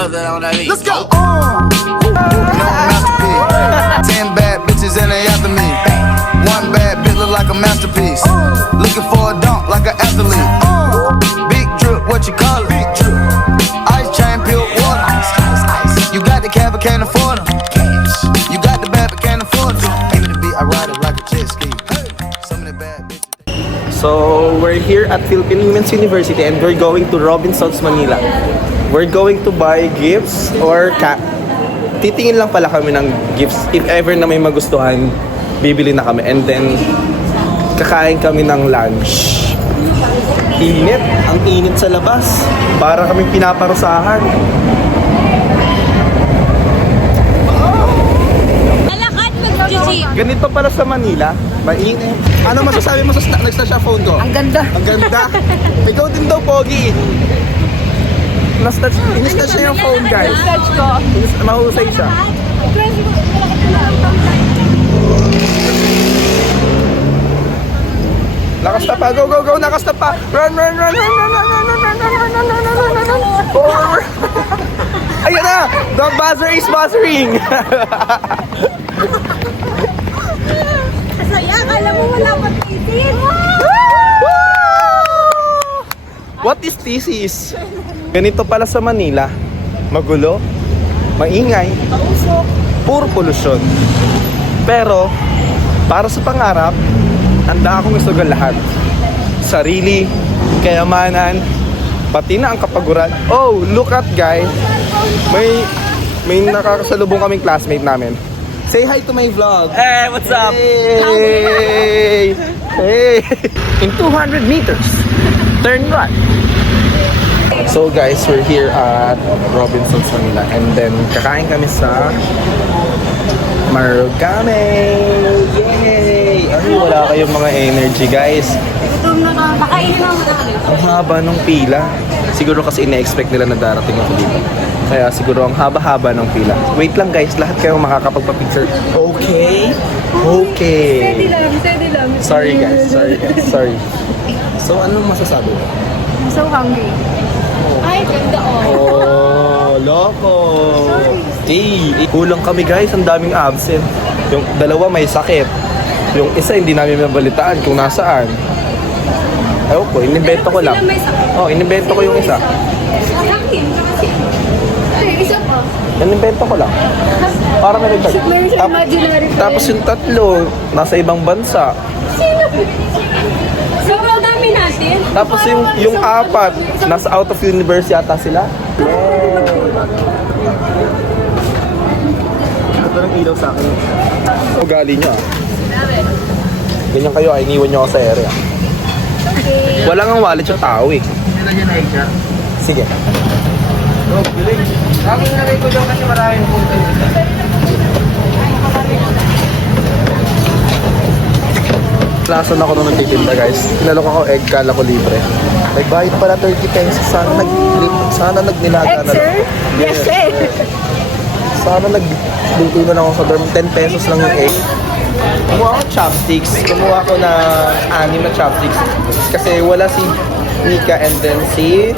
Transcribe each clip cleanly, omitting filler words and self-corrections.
Let's go. Masterpiece. 10 bad bitches and they after me. One bad bitch look like a masterpiece. Looking for a dunk like an athlete. Big drip, what you call it? Ice chain, pure water. You got the cab, but can't afford them. You got the bad, but can't afford them. Give me the beat, I ride it like a jet ski. Some of the bad bitches. So, we're here at Philippine Women's University and we're going to Robinsons, Manila. We're going to buy gifts or titingin lang pala kami ng gifts. If ever na may magustuhan, bibili na kami. And then, kakain kami ng lunch. Init. Ang init sa labas. Para kaming pinaparusahan. Ganito pala sa Manila. Mainit. Ano masasabi mo sa nagsa phone ko? Ang ganda. Ang ganda. Ikaw din daw, Pogi. Inis-touch niya yung phone, guys. Touch ko. Mahusay siya. Lakas na pa. Go, go, go. Lakas na pa. Run, run, run, run, run, run, run, run, run, run, run, run, run, run, run. Forward. Ayan na. The buzzer is buzzering. Saya, akala mo wala pa titis. What is thesis? Ganito pala sa Manila. Magulo, maingay, puro polusyon. Pero, para sa pangarap, handa akong isugal lahat. Sarili, kayamanan, pati na ang kapaguran. Oh, look at guys. May nakakasalubong kaming classmate namin. Say hi to my vlog. Hey, what's up? Hey! Hey! In 200 meters, turn right. So guys, we're here at Robinsons, Manila. And then, kakain kami sa Marugame! Yay! Ay, wala kayong mga energy, guys. Gutom na ka. Pakainin mo namin. Ang haba ng pila. Siguro kasi ine-expect nila na darating ako dito. Kaya siguro ang haba-haba ng pila. Wait lang guys, lahat kayo makakapagpa-picture. Okay? Okay. Steady lang. Sorry guys, sorry. So anong masasabi mo? I'm so hungry. Ay, ganda Oh, loko. Hey, kulang kami guys, ang daming absent. Yung dalawa may sakit. Yung isa hindi namin mabalitaan kung nasaan. Ayaw ko, inimbento ko lang. Oh, inimbento ko yung isa. Isa pa. Inimbento ko lang. Para may nagtag. Tapos yung tatlo, nasa ibang bansa. Sobrang dami natin. Tapos yung apat, nasa out of universe yata sila. Ito ng ilaw sa akin. Ugali nyo ah. Ganyan kayo, ay iniwan nyo ako sa area. Wala nga wallet yung tao eh. Sige. Aking nalay ko dyan kasi maraming punta dito. Lason ako nung nagtitinda guys. Tinalok ako egg, kala ko libre. Nagbayad pala 30 pesos. Sana nagnilaga na lang. Yes, sir. Sana nagluto na lang ako sa dorm. 10 pesos lang yung egg. Kumuha ako chopsticks. Kumuha ako na 6 na chopsticks. Kasi wala si Mika and then si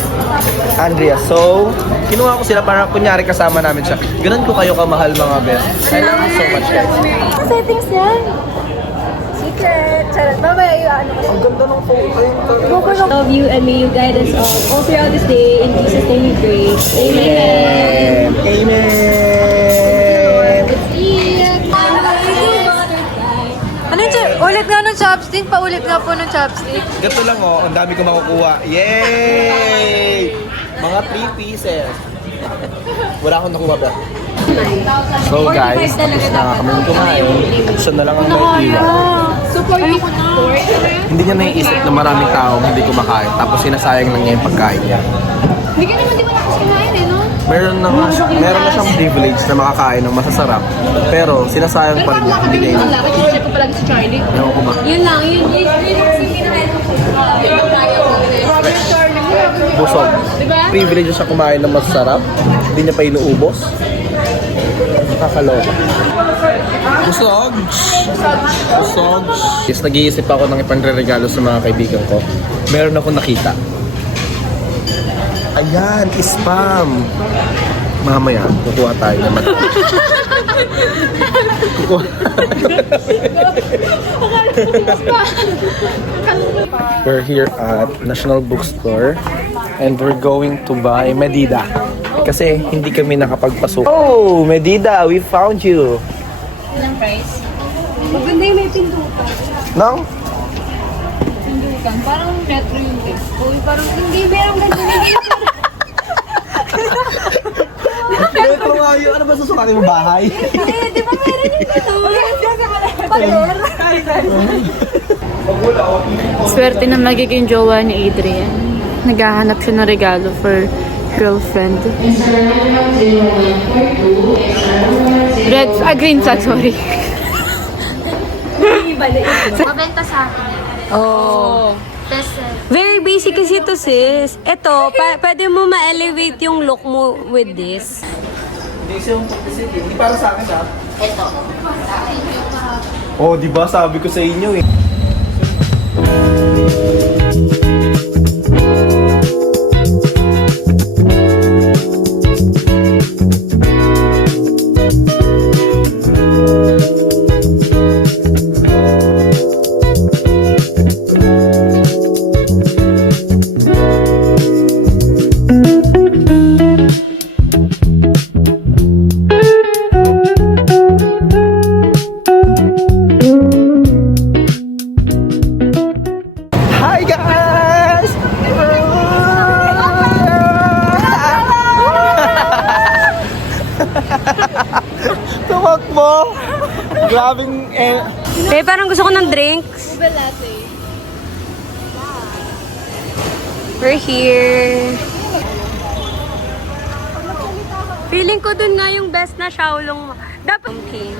Andrea. So, kinuha ko sila para kunyari kasama namin siya. Ganun ko kayo kamahal mga best. I love you so much guys. Ang settings yan. Secret. Charot. Mamaya yung ano kasi. Ang ganda ng photo. Love you and may you guide us all throughout this day. In Jesus' name we pray. Amen. Amen. Ano yun? Ulit nga ng chopstick. Paulit nga po ng chopstick. Gato lang oh, ang dami ko makukuha. Yay! Mga 3 pieces. Wala akong nakuha ba? So guys, tapos na kami kumain. Siya na lang ang may iwan. Hindi niya naiisip na maraming taong hindi kumakain. Tapos sinasayang lang niya yung pagkain niya. Hindi ka naman di ba nakasinain eh, no? Meron na siyang privilege na makakain ng masasarap. Pero sinasayang pa rin niya. Hindi niya iniisip. Lakad siya pa palagi si Charlie. Ewan ko ba? Yun lang, yun yung kinakain ko. Busog. Diba? Privilege siya kumain ng masarap. Hindi niya pa inuubos. Nakakaloka. Busog! Busog! Yes, nag-iisip ako ng ipanre-regalo sa mga kaibigan ko. Meron akong nakita. Ayan, spam! Mamaya, kukuha tayo naman. Kukuha. We're here at National Bookstore and we're going to buy Medida. Kasi hindi kami nakapagpasok. Oh, Medida, we found you. Ilang price? Maganda yung may pindukan. No? Pindukan. Parang retro yung text. Uy, parang hindi merong ganyan. Pero nga yun, ano ba susukatin mo bahay? Eh, di ba meron yung pader? Swerte na magiging jowa ni Adrian. Naghahanap siya ng regalo for girlfriend. Green flag, sorry. Mabenta sa akin. Oh. Very basic kasi ito, sis. Ito, pwede mo ma-elevate yung look mo with this. Hindi siya yung publicity. Hindi para sa akin, ha? Ito. Oh, di ba sabi ko sa inyo eh. Hi guys! Tumakbo! Grabing Parang gusto ko ng drinks. We're here. Feeling ko dun nga yung best na Shaolong. Dapat pink.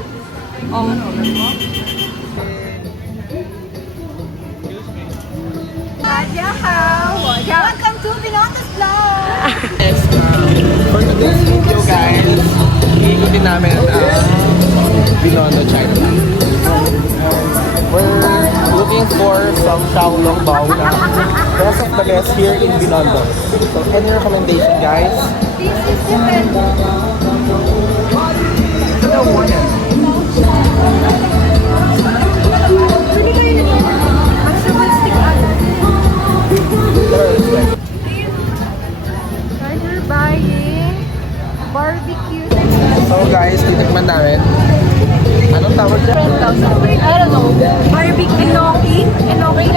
Welcome to Binondas Vlog! For today's video guys, iikutin namin ang Binondo Chinatown. We're looking for some Shaolong Bao na best of the best here in Binondo. So any recommendation guys? We're buying barbecue. So guys, titikman namin. Anong tawag dyan? I don't know. Barbecue enoki? Enoki.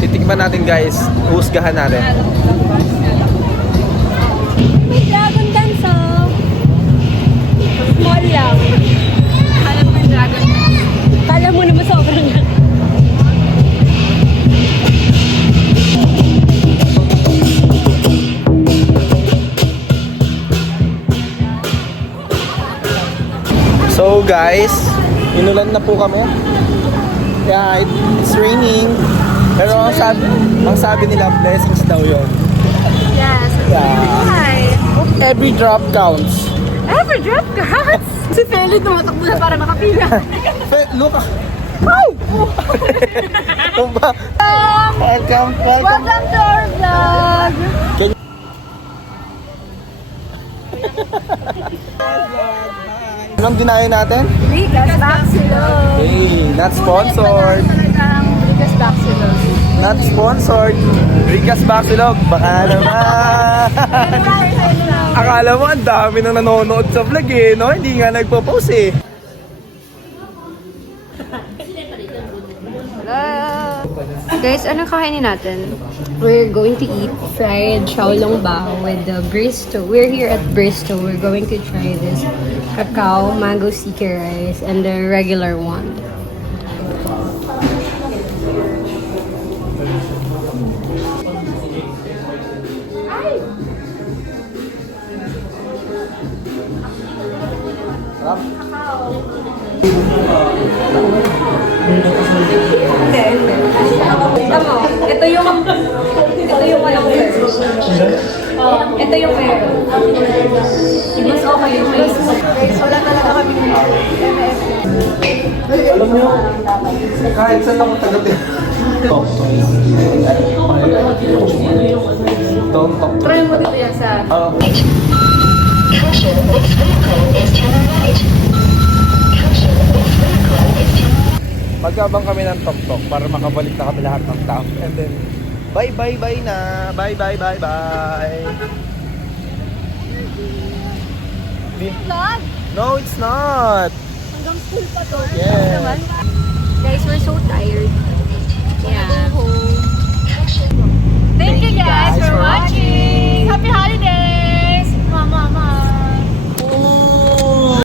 Titikman natin guys. Husgahan natin. May dragon dance, oh. Small lang. Alam mo yung dragon. Kala mo naman sobrang So guys, inulan na po kami. Yeah, it's raining. Pero ang sabi nila, blessings daw yun. Yes. Yeah. Hi. Every drop counts. Ever drop cards? Si Feli tumatakbo na para makapila. Look! Oh! Welcome. Welcome to our vlog! Anong dinayo natin? Rigas Baxilog. Hey, not sponsored. Talagang Rigas Baxilog. Not sponsored. Ricas Baxilog, baka naman. Akala mo ang dami na nanonood sa vlog eh, no? Hindi nga nagpo-post eh. Guys, anong kakainin natin? We're going to eat fried Shaolong Bao with the Bristow. We're here at Bristow. We're going to try this cacao, mango sticky rice, and the regular one. Tama, ito yung walang meron. Ito yung meron. Mas okay yung mais. Guys, wala talaga kami MF. Alam nyo, kahit saan ako taga-tin. Tok. Tok. Try mo dito yan sa... Magkabang kami ng tok-tok para makabalik na kami lahat ng staff. And then, bye na. Bye. Vlog? No, it's not. Hanggang school pa to. Yeah. Guys, we're